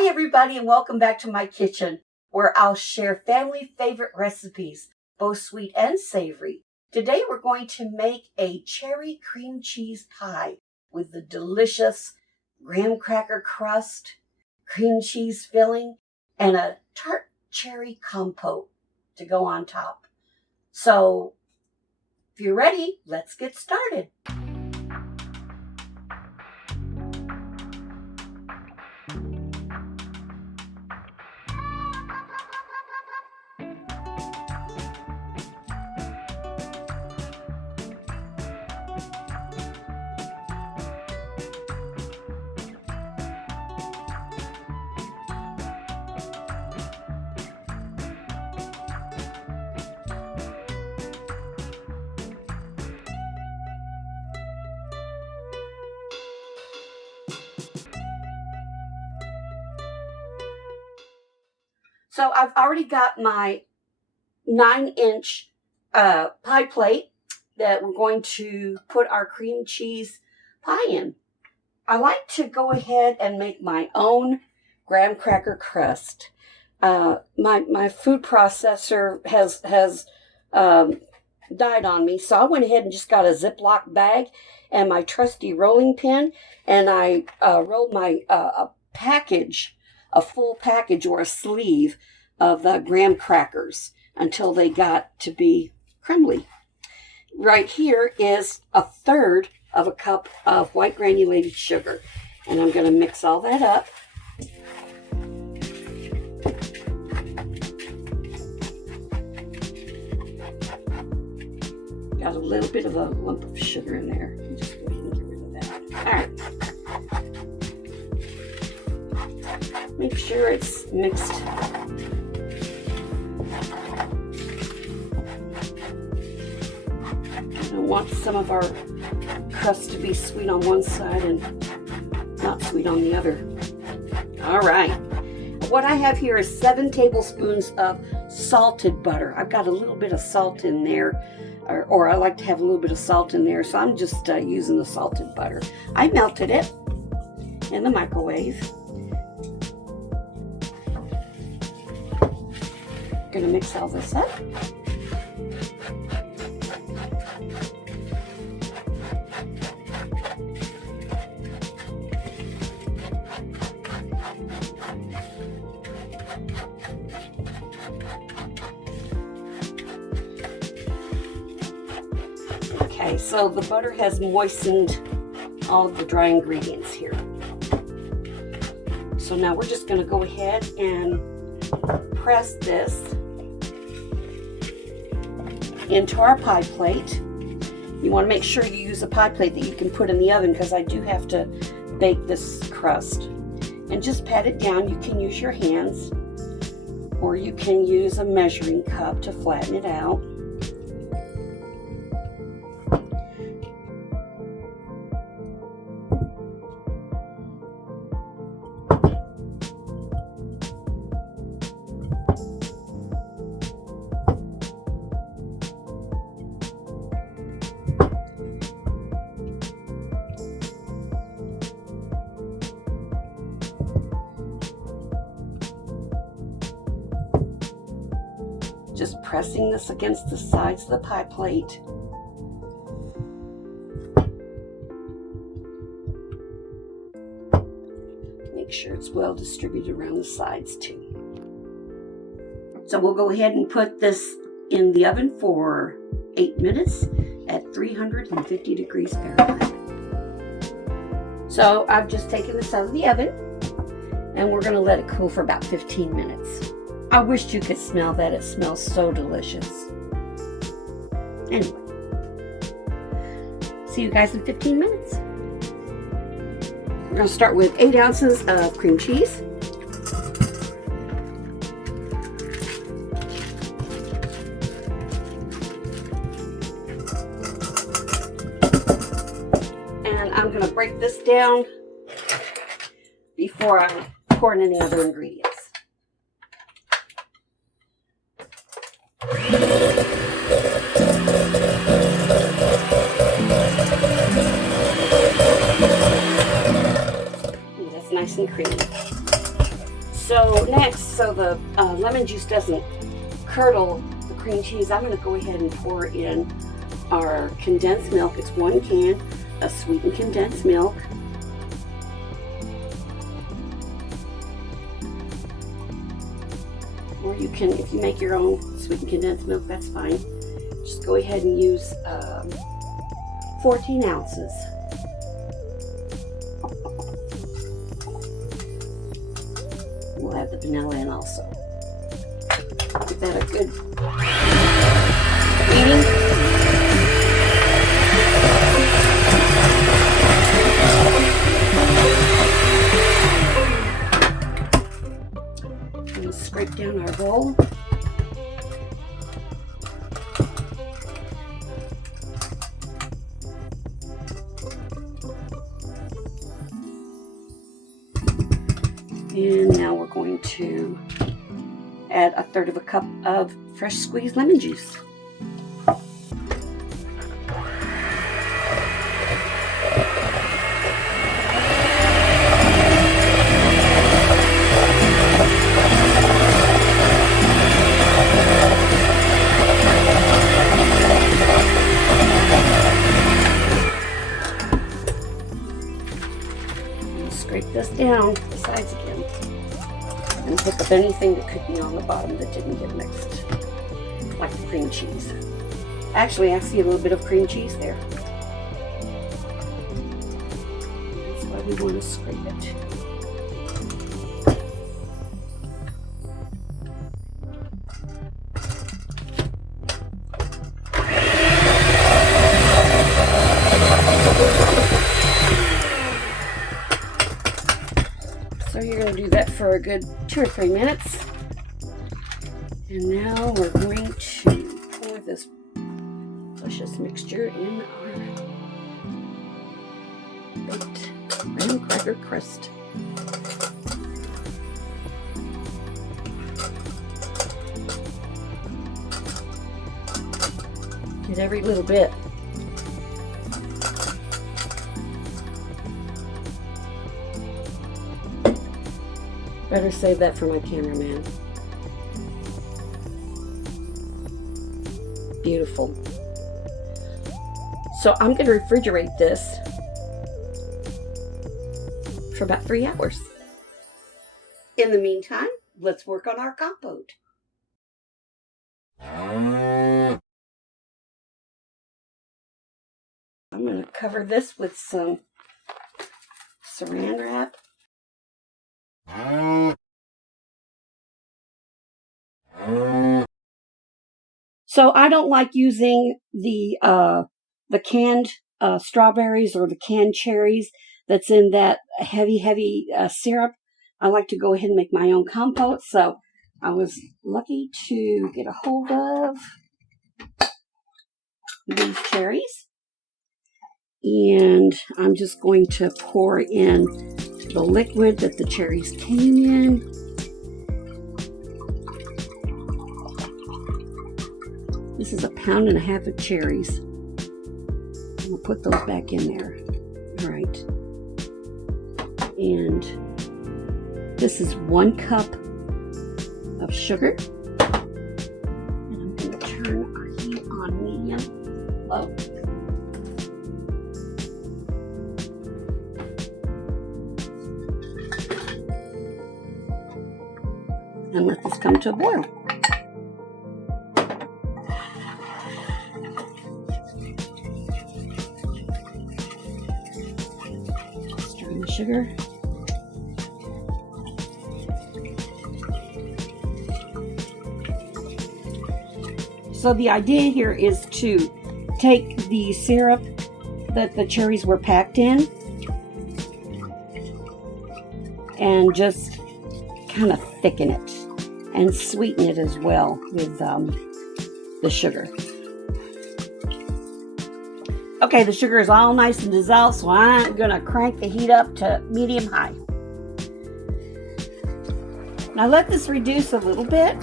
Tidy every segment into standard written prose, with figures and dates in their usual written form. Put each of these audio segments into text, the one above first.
Hi everybody and welcome back to my kitchen where I'll share family favorite recipes, both sweet and savory. Today we're going to make a cherry cream cheese pie with the delicious graham cracker crust, cream cheese filling, and a tart cherry compote to go on top. So if you're ready, let's get started. So I've already got my 9-inch pie plate that we're going to put our cream cheese pie in. I like to go ahead and make my own graham cracker crust. My food processor has died on me, so I went ahead and just got a Ziploc bag and my trusty rolling pin, and I rolled my a full package or a sleeve of the graham crackers until they got to be crumbly. Right here is 1/3 of a cup of white granulated sugar, and I'm going to mix all that up. Got a little bit of a lump of sugar in there. Just go ahead and get rid of that. All right. Make sure it's mixed. I don't want some of our crust to be sweet on one side and not sweet on the other. All right. What I have here is 7 tablespoons of salted butter. I've got a little bit of salt in there, or I like to have a little bit of salt in there, so I'm just using the salted butter. I melted it in the microwave. Gonna mix all this up. Okay, so the butter has moistened all of the dry ingredients here. So now we're just gonna go ahead and press this into our pie plate. You want to make sure you use a pie plate that you can put in the oven, because I do have to bake this crust. And just pat it down. You can use your hands, or you can use a measuring cup to flatten it out. Just pressing this against the sides of the pie plate. Make sure it's well distributed around the sides too. So we'll go ahead and put this in the oven for 8 minutes at 350 degrees Fahrenheit. So I've just taken this out of the oven, and we're going to let it cool for about 15 minutes. I wished you could smell that. It smells so delicious. Anyway, see you guys in 15 minutes. We're going to start with 8 ounces of cream cheese. And I'm going to break this down before I pour in any other ingredients. That's nice and creamy. So next, so the lemon juice doesn't curdle the cream cheese, I'm going to go ahead and pour in our condensed milk. It's 1 can of sweetened condensed milk. Or you can, if you make your own sweetened condensed milk, that's fine. Just go ahead and use 14 ounces. We'll have the vanilla in also. Give that a good beating. And scrape down our bowl. And now we're going to add 1/3 cup of fresh squeezed lemon juice. And scrape this down the sides again. And pick up anything that could be on the bottom that didn't get mixed, like the cream cheese. Actually, I see a little bit of cream cheese there. That's why we want to scrape it. So you're going to do that for a good 2 or 3 minutes. And now we're going to pour this luscious mixture in our baked graham cracker crust. Get every little bit. Better save that for my cameraman. Beautiful. So I'm going to refrigerate this for about 3 hours. In the meantime, let's work on our compote. I'm going to cover this with some saran wrap. So I don't like using the canned strawberries or the canned cherries that's in that heavy syrup. I like to go ahead and make my own compote. So I was lucky to get a hold of these cherries. And I'm just going to pour in the liquid that the cherries came in. This is 1.5 pounds of cherries. I'm gonna put those back in there. All right. And this is 1 cup of sugar. And I'm gonna turn our heat on medium low. And let this come to a boil. Stir in the sugar. So the idea here is to take the syrup that the cherries were packed in and just kind of thicken it and sweeten it as well with the sugar. Okay, the sugar is all nice and dissolved, so I'm gonna crank the heat up to medium high. Now let this reduce a little bit,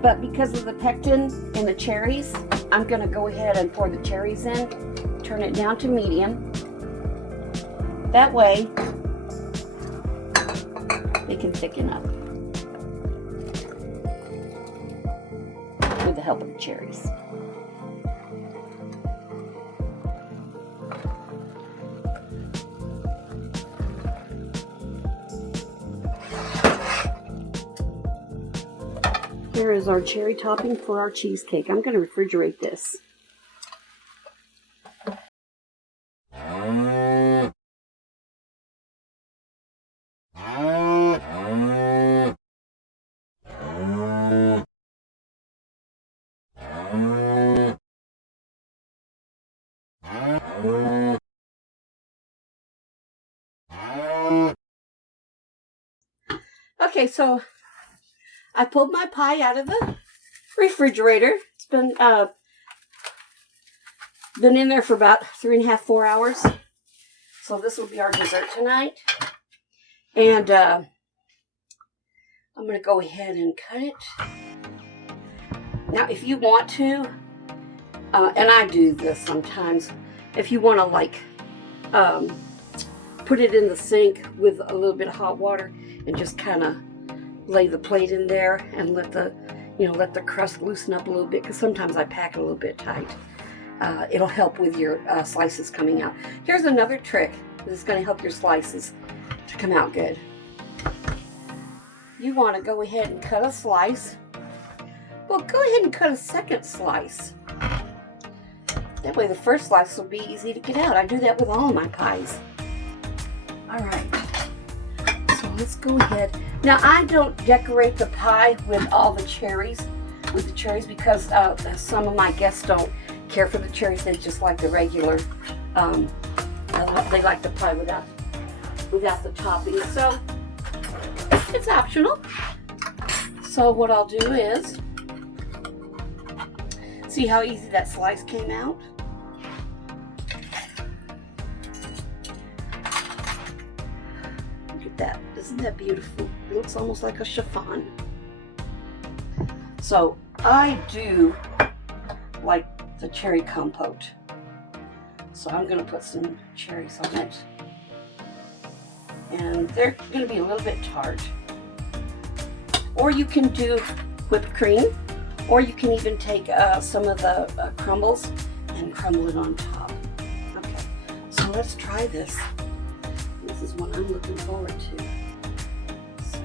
but because of the pectin in the cherries, I'm gonna go ahead and pour the cherries in, turn it down to medium. That way, It can thicken up with the help of the cherries. Here is our cherry topping for our cheesecake. I'm going to refrigerate this. Okay, so I pulled my pie out of the refrigerator. It's been in there for about 3.5, 4 hours. So this will be our dessert tonight. And I'm going to go ahead and cut it. Now, if you want to, and I do this sometimes, if you want to like put it in the sink with a little bit of hot water and just kind of lay the plate in there and let the crust loosen up a little bit, because sometimes I pack it a little bit tight. It'll help with your slices coming out. Here's another trick that's going to help your slices to come out good. You want to go ahead and cut a slice. Well, go ahead and cut a second slice. That way the first slice will be easy to get out. I do that with all of my pies. All right. So let's go ahead. Now, I don't decorate the pie with all the cherries, because some of my guests don't care for the cherries. They just like the regular, they like the pie without the topping. So it's optional. So what I'll do is, see how easy that slice came out? Look at that. Isn't that beautiful? It looks almost like a chiffon. So I do like the cherry compote. So I'm going to put some cherries on it. And they're going to be a little bit tart. Or you can do whipped cream. Or you can even take some of the crumbles and crumble it on top. Okay, so let's try this. This is what I'm looking forward to. So,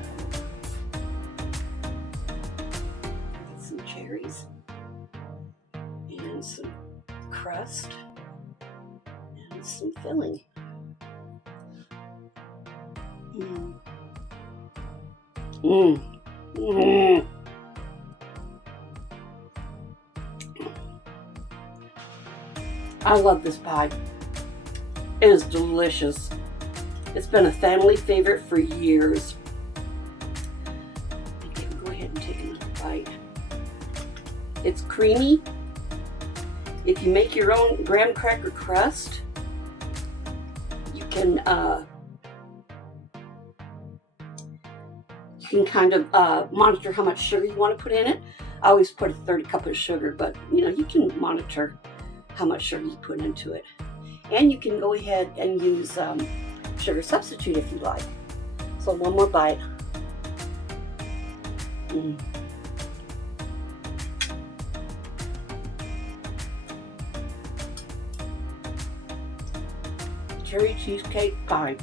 get some cherries and some crust and some filling. Mmm. Mmm. Mmm. I love this pie. It is delicious. It's been a family favorite for years. Okay, go ahead and take another bite. It's creamy. If you make your own graham cracker crust, you can kind of monitor how much sugar you want to put in it. I always put a 1/3 cup of sugar, but you can monitor how much sugar you put into it. And you can go ahead and use sugar substitute if you like. So one more bite. Mm. Cherry cheesecake pie.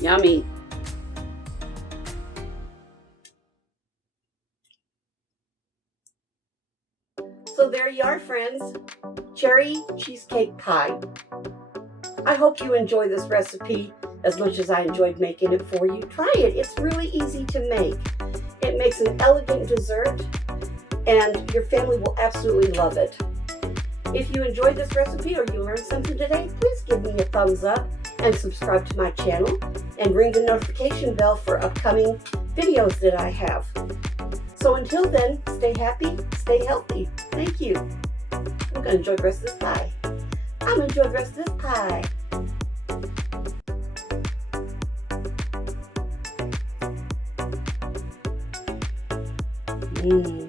Yummy. So there you are, friends. Cherry cheesecake pie. I hope you enjoy this recipe as much as I enjoyed making it for you. Try it. It's really easy to make. It makes an elegant dessert, and your family will absolutely love it. If you enjoyed this recipe or you learned something today, please give me a thumbs up and subscribe to my channel and ring the notification bell for upcoming videos that I have. So until then, stay happy, stay healthy. Thank you. I'm going to enjoy the rest of this pie. I'm going to enjoy the rest of this pie. Mmm.